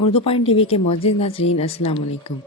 Urdu point TV के मोअज़्ज़िज़ नाज़रीन अस्सलाम वालेकुम।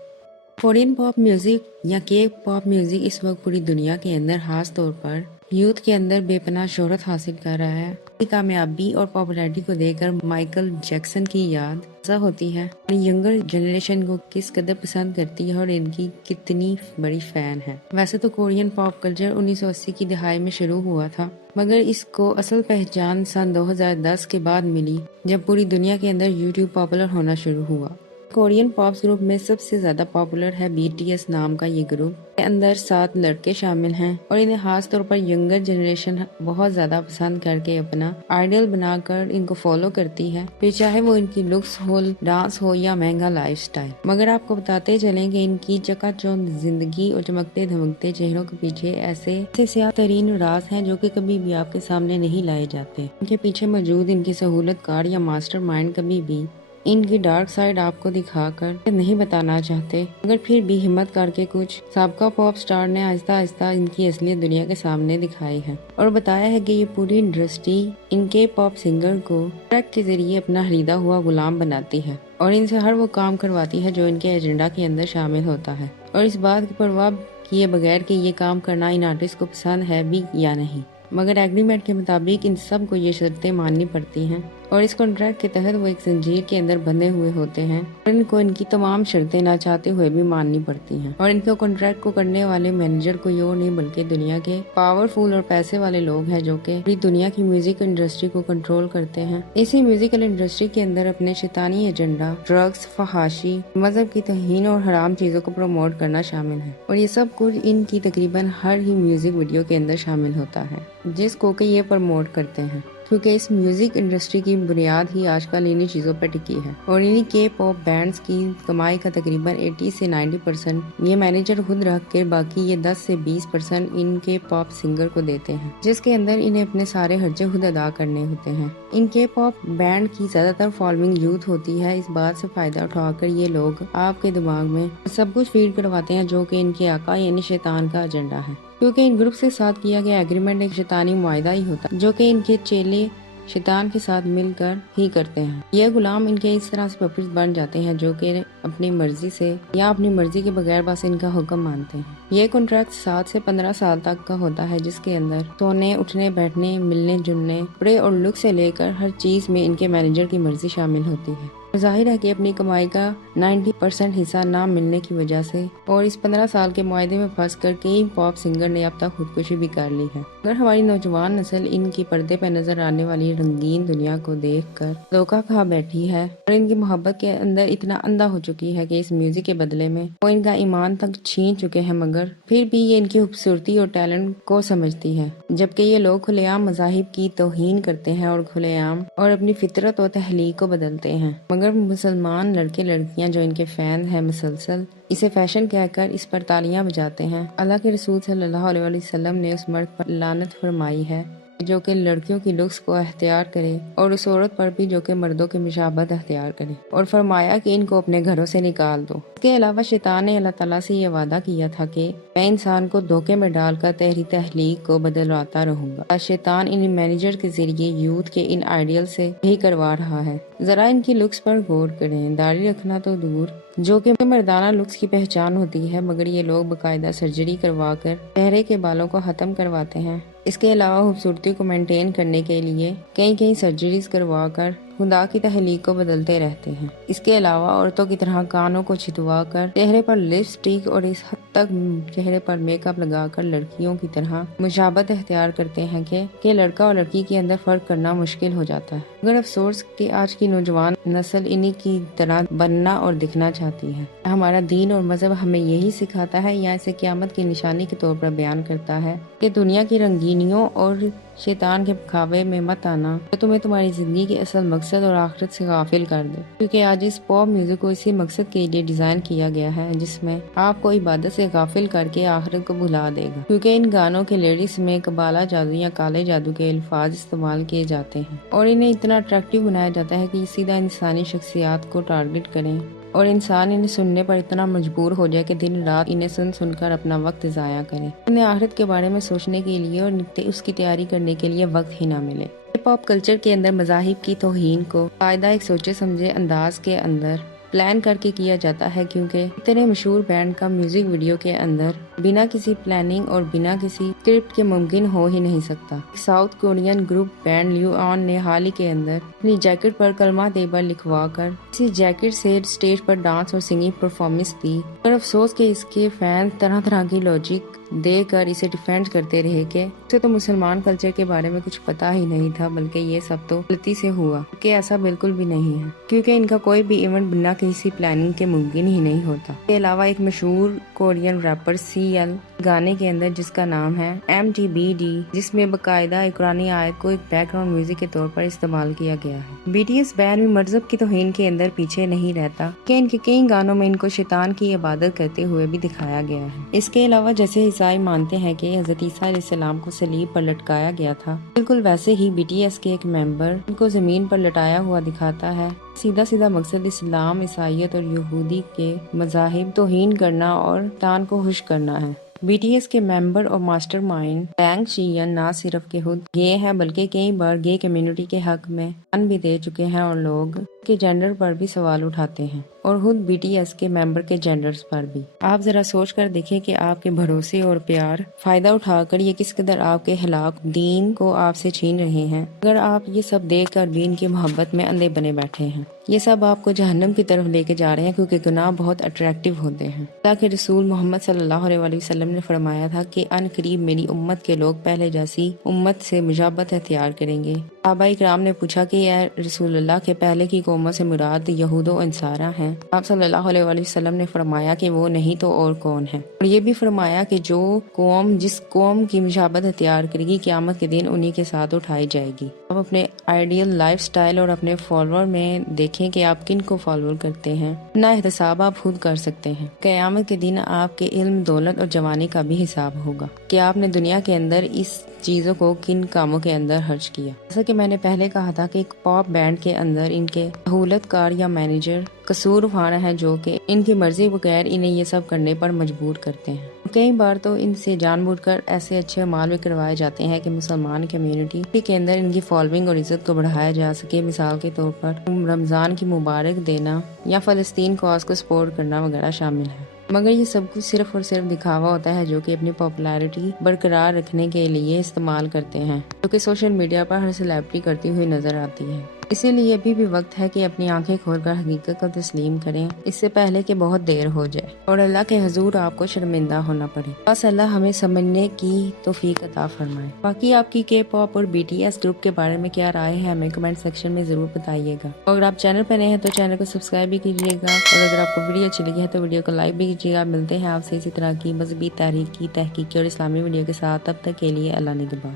कोरियन पॉप म्यूज़िक या के पॉप म्यूज़िक इस वक्त पूरी दुनिया के अंदर खास तौर पर यूथ के अंदर बेपनाह शोहरत हासिल कर रहा है। कामयाबी और पॉपुलैरिटी को देखकर माइकल जैक्सन की याद ऐसा होती है। यंगर जनरेशन को किस कदर पसंद करती है और इनकी कितनी बड़ी फैन है। वैसे तो कोरियन पॉप कल्चर 1980 की दहाई में शुरू हुआ था, मगर इसको असल पहचान सन 2010 के बाद मिली, जब पूरी दुनिया के अंदर यूट्यूब पॉपुलर होना शुरू हुआ। कोरियन पॉप ग्रुप में सबसे ज्यादा पॉपुलर है BTS नाम का ये ग्रुप। के अंदर 7 लड़के शामिल हैं और इन्हें खास तौर पर यंगर जनरेशन बहुत ज्यादा पसंद करके अपना आइडल बनाकर इनको फॉलो करती है, फिर चाहे वो इनकी लुक्स हो, डांस हो या महंगा लाइफस्टाइल। मगर आपको बताते चलें कि इनकी चकाचौंध जिंदगी और चमकते धमकते चेहरों के पीछे ऐसे स्याह तरीन राज हैं जो कि कभी भी आपके सामने नहीं लाए जाते। इनके पीछे मौजूद इनकी सहूलतकार या मास्टरमाइंड कभी भी इनकी डार्क साइड आपको दिखाकर नहीं बताना चाहते, मगर फिर भी हिम्मत करके कुछ साबका पॉप स्टार ने आहिस्ता आहिस्ता इनकी असलियत दुनिया के सामने दिखाई है और बताया है कि ये पूरी इंडस्ट्री इनके पॉप सिंगर को ट्रैक के जरिए अपना खरीदा हुआ गुलाम बनाती है और इनसे हर वो काम करवाती है जो इनके एजेंडा के अंदर शामिल होता है, और इस बात की परवाह किए बगैर कि ये काम करना इन आर्टिस्ट को पसंद है भी या नहीं। मगर एग्रीमेंट के मुताबिक इन सब को ये शर्तें माननी पड़ती हैं और इस कॉन्ट्रैक्ट के तहत वो एक जंजीर के अंदर बंधे हुए होते हैं और इनको इनकी तमाम शर्तें ना चाहते हुए भी माननी पड़ती हैं। और इनके कॉन्ट्रैक्ट को करने वाले मैनेजर कोई और नहीं बल्कि दुनिया के पावरफुल और पैसे वाले लोग हैं जो कि पूरी दुनिया की म्यूजिक इंडस्ट्री को कंट्रोल करते हैं। इसी म्यूजिकल इंडस्ट्री के अंदर अपने शैतानी एजेंडा, ड्रग्स, फहाशी, मजहब की तौहीन और हराम चीजों को प्रमोट करना शामिल है और ये सब कुछ इनकी तकरीबन हर ही म्यूजिक वीडियो के अंदर शामिल होता है जिसको कि ये प्रमोट करते हैं, क्योंकि इस म्यूजिक इंडस्ट्री की बुनियाद ही आजकल इन्हीं चीज़ों पर टिकी है और इन्हीं के पॉप बैंड्स की कमाई का तकरीबन 80 से 90% ये मैनेजर खुद रख के बाकी ये 10 से 20% इनके पॉप सिंगर को देते हैं, जिसके अंदर इन्हें अपने सारे खर्चे खुद अदा करने होते हैं। इनके पॉप बैंड की ज्यादातर फॉलोइंग यूथ होती है। इस बात से फायदा उठाकर ये लोग आपके दिमाग में सब कुछ फीड करवाते हैं जो कि इनके आका यानी शैतान का एजेंडा है, क्योंकि इन ग्रुप के साथ किया गया एग्रीमेंट एक शैतानी मुआहदा ही होता है जो कि इनके चेले शैतान के साथ मिलकर ही करते हैं। यह गुलाम इनके इस तरह से पपेट्स बन जाते हैं जो कि अपनी मर्जी से या अपनी मर्जी के बगैर बस इनका हुक्म मानते हैं। यह कॉन्ट्रैक्ट 7 से 15 साल तक का होता है, जिसके अंदर सोने, उठने, बैठने, मिलने जुलने, कपड़े और लुक से लेकर हर चीज में इनके मैनेजर की मर्जी शामिल होती है। जाहिर है कि अपनी कमाई का 90% हिस्सा ना मिलने की वजह से और इस 15 साल के मुआहदे में फंस कर कई पॉप सिंगर ने अब तक खुदकुशी भी कर ली है। अगर हमारी नौजवान नस्ल इनकी पर्दे पर नजर आने वाली रंगीन दुनिया को देखकर धोखा खा बैठी है और इनकी मोहब्बत के अंदर इतना अंधा हो चुकी है कि इस म्यूजिक के बदले में वो इनका ईमान तक छीन चुके हैं, मगर फिर भी ये इनकी खूबसूरती और टैलेंट को समझती है, जबकि ये लोग खुलेआम मज़ाहिब की तौहीन करते हैं और खुलेआम और अपनी फितरत और तहलीक को बदलते हैं। मगर मुसलमान लड़के लड़कियां जो इनके फैन हैं मुसलसल इसे फैशन कहकर इस पर तालियां बजाते हैं। अल्लाह के रसूल सल्लल्लाहु अलैहि वसल्लम ने उस मर्द पर लानत फरमाई है जो कि लड़कियों की लुक्स को अख्तियार करे और उस औरत पर भी जो कि मर्दों की मुशाबत अख्तियार करे, और फरमाया कि इनको अपने घरों से निकाल दो। इसके अलावा शैतान ने अल्लाह ताला से ये वादा किया था कि मैं इंसान को धोखे में डालकर तेरी तहलीक को बदलवाता रहूंगा। शैतान इन मैनेजर के जरिए यूथ के इन आइडियल से यही करवा रहा है। जरा इनकी लुक्स पर गौर करें। दाढ़ी रखना तो दूर, जो कि मर्दाना लुक्स की पहचान होती है, मगर ये लोग बकायदा सर्जरी करवा कर चेहरे के बालों को खत्म करवाते हैं। इसके अलावा खूबसूरती को मेंटेन करने के लिए कई सर्जरीज करवा कर खुदा की तहलीक को बदलते रहते हैं। इसके अलावा औरतों की तरह कानों को छिदवा कर चेहरे पर लिपस्टिक और इस हद तक चेहरे पर मेकअप लगाकर लड़कियों की तरह मुशाबत अख्तियार करते हैं कि लड़का और लड़की के अंदर फर्क करना मुश्किल हो जाता है। मगर अफसोस कि आज की नौजवान नस्ल इन्हीं की तरह बनना और दिखना चाहती है। हमारा दीन और मजहब हमें यही सिखाता है या इसे क़यामत की निशानी के तौर पर बयान करता है कि दुनिया की रंगीनियों और शैतान के खावे में मत आना तो तुम्हें तुम्हारी जिंदगी के असल मकसद और आखिरत से गाफिल कर दे, क्योंकि आज इस पॉप म्यूजिक को इसी मकसद के लिए डिजाइन किया गया है जिसमें आपको इबादत से गाफिल करके आखिरत को भुला देगा, क्योंकि इन गानों के लिरिक्स में कबाला जादू या काले जादू के अल्फाज इस्तेमाल किए जाते हैं और इन्हें इतना अट्रैक्टिव बनाया जाता है कि सीधा इंसानी शख्सियात को टारगेट करें और इंसान इन्हें सुनने पर इतना मजबूर हो जाए कि दिन रात इन्हें सुनकर अपना वक्त ज़ाया करे, इन्हें आखिरत के बारे में सोचने के लिए और उसकी तैयारी करने के लिए वक्त ही ना मिले। پاپ کلچر کے اندر مذاہب کی توہین کو قاعدہ ایک سوچے سمجھے انداز کے اندر پلان کر کے کیا جاتا ہے، کیونکہ اتنے مشہور بینڈ کا میوزک ویڈیو کے اندر بنا کسی پلاننگ اور بنا کسی اسکرپٹ کے ممکن ہو ہی نہیں سکتا۔ ساؤتھ کورین گروپ بینڈ لیو آن نے حال ہی کے اندر اپنی جیکٹ پر کلمہ طیبہ لکھوا کر اسی جیکٹ سے اسٹیج پر ڈانس اور سنگنگ پرفارمنس دی، اور افسوس کہ اس کے فینس طرح طرح کی لاجک دے کر اسے ڈیفینڈ کرتے رہے کہ اسے تو مسلمان کلچر کے بارے میں کچھ پتا ہی نہیں تھا، بلکہ یہ سب تو غلطی سے ہوا، کہ ایسا بالکل بھی نہیں ہے، کیونکہ ان کا کوئی بھی ایونٹ بنا کسی پلاننگ کے ممکن ہی نہیں ہوتا۔ اس کے علاوہ ایک مشہور کورین ریپر CL گانے کے اندر جس کا نام ہے MTBD، جس میں باقاعدہ ایک قرآن آیت کو ایک بیک گراؤنڈ میوزک کے طور پر استعمال کیا گیا ہے۔ BTS بینڈ بھی مذہب کی توہین کے اندر پیچھے نہیں رہتا کہ ان کے کئی گانوں میں ان کو شیطان کی عبادت کرتے ہوئے بھی دکھایا گیا ہے۔ اس کے علاوہ جیسے عیسائی مانتے ہیں کہ حضرت عیسیٰ علیہ السلام کو صلیب پر لٹکایا گیا تھا، بالکل ویسے ہی BTS کے ایک ممبر ان کو زمین پر لٹایا ہوا دکھاتا ہے۔ سیدھا سیدھا مقصد اسلام، عیسائیت اور یہودی کے مذاہب توہین کرنا اور شیطان کو خوش کرنا ہے۔ BTS کے ممبر اور ماسٹر مائنڈ بینگ چیئن نہ صرف کہ خود گے ہیں بلکہ کئی بار گے کمیونٹی کے حق میں بیان بھی دے چکے ہیں، اور لوگ کے جینڈر پر بھی سوال اٹھاتے ہیں، اور خود BTS کے ممبر کے جینڈرز پر بھی۔ آپ ذرا سوچ کر دیکھیں کہ آپ کے بھروسے اور پیار فائدہ اٹھا کر یہ کس قدر آپ کے ہلاک دین کو آپ سے چھین رہے ہیں، اگر آپ یہ سب دیکھ کر بھی ان کی محبت میں اندھے بنے بیٹھے ہیں۔ یہ سب آپ کو جہنم کی طرف لے کے جا رہے ہیں، کیونکہ گناہ بہت اٹریکٹیو ہوتے ہیں۔ اللہ کے رسول محمد صلی اللہ علیہ وسلم نے فرمایا تھا کہ ان قریب میری امت کے لوگ پہلے جیسی امت سے مشابہت اختیار کریں گے۔ صحابہ کرام نے پوچھا کہ اے رسول اللہ کے پہلے کی قوموں سے مراد یہود و انصارہ ہیں؟ آپ صلی اللہ علیہ وسلم نے فرمایا کہ وہ نہیں تو اور کون ہے، اور یہ بھی فرمایا کہ جو قوم جس قوم کی مشابہت اختیار کرے گی قیامت کے دن انہی کے ساتھ اٹھائی جائے گی۔ آپ اپنے آئیڈیل لائف سٹائل اور اپنے فالوور میں دیکھیں کہ آپ کن کو فالو کرتے ہیں، نہ احتساب آپ خود کر سکتے ہیں۔ قیامت کے دن آپ کے علم، دولت اور جوانی کا بھی حساب ہوگا کہ آپ نے دنیا کے اندر اس چیزوں کو کن کاموں کے اندر خرچ کیا۔ جیسا کہ میں نے پہلے کہا تھا کہ ایک پاپ بینڈ کے اندر ان کے سہولت کار یا مینیجر قصور اٹھانا ہے، جو کہ ان کی مرضی بغیر انہیں یہ سب کرنے پر مجبور کرتے ہیں۔ کئی بار تو ان سے جان بوجھ کر ایسے اچھے اعمال بھی کروائے جاتے ہیں کہ مسلمان کمیونٹی کے اندر ان کی فالوئنگ اور عزت کو بڑھایا جا سکے۔ مثال کے طور پر رمضان کی مبارک دینا یا فلسطین کاز کو سپورٹ کرنا وغیرہ شامل ہے، مگر یہ سب کچھ صرف اور صرف دکھاوا ہوتا ہے جو کہ اپنی پاپولیرٹی برقرار رکھنے کے لیے استعمال کرتے ہیں، جو کہ سوشل میڈیا پر ہر سیلیبریٹی کرتی ہوئی نظر آتی ہے۔ اسی لیے ابھی بھی وقت ہے کہ اپنی آنکھیں کھول کر حقیقت کو تسلیم کریں، اس سے پہلے کہ بہت دیر ہو جائے اور اللہ کے حضور آپ کو شرمندہ ہونا پڑے۔ بس اللہ ہمیں سمجھنے کی توفیق عطا فرمائے۔ باقی آپ کی کے پاپ اور BTS گروپ کے بارے میں کیا رائے ہے ہمیں کمنٹ سیکشن میں ضرور بتائیے گا، اور اگر آپ چینل پر نئے ہیں تو چینل کو سبسکرائب بھی کیجیے گا، اور اگر آپ کو ویڈیو اچھی لگی ہے تو ویڈیو کو لائک بھی کیجیے گا۔ ملتے ہیں آپ سے اسی طرح کی مذہبی، تحریکی، تحقیقی اور اسلامی ویڈیو کے ساتھ، تب تک کے لیے اللہ نگہبان۔